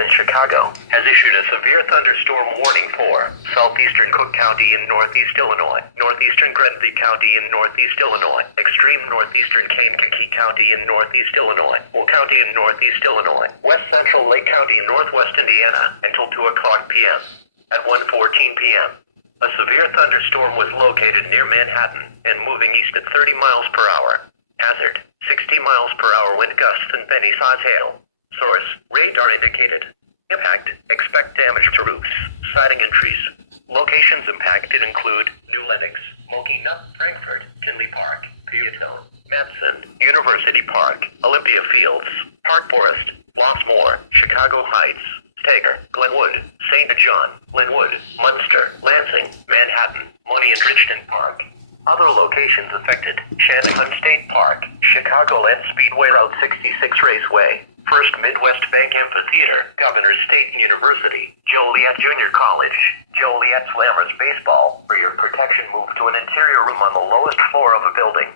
in Chicago, has issued a severe thunderstorm warning for southeastern Cook County in northeast Illinois, northeastern Grenville County in northeast Illinois, extreme northeastern Kankakee County in northeast Illinois, Will County in northeast Illinois, west central Lake County in northwest Indiana until 2 o'clock p.m. At 1:14 p.m., a severe thunderstorm was located near Manhattan and moving east at 30 miles per hour. Hazard, 60 miles per hour wind gusts and penny-size hail. Source, radar indicated. Impact, expect damage to roofs, siding and trees. Locations impacted include New Lenox, Mokina, Frankfurt, Tinley Park, Peatone, Madison, University Park, Olympia Fields, Park Forest, Flossmoor, Chicago Heights, Tager, Glenwood, St. John, Linwood, Munster, Lansing, Manhattan, Mooney and Richmond Park. Other locations affected: Shanahan State Park, Chicagoland Speedway, Route 66 Raceway, First Midwest Bank Amphitheater, Governors State University, Joliet Junior College, Joliet Slammers Baseball. For your protection, move to an interior room on the lowest floor of a building.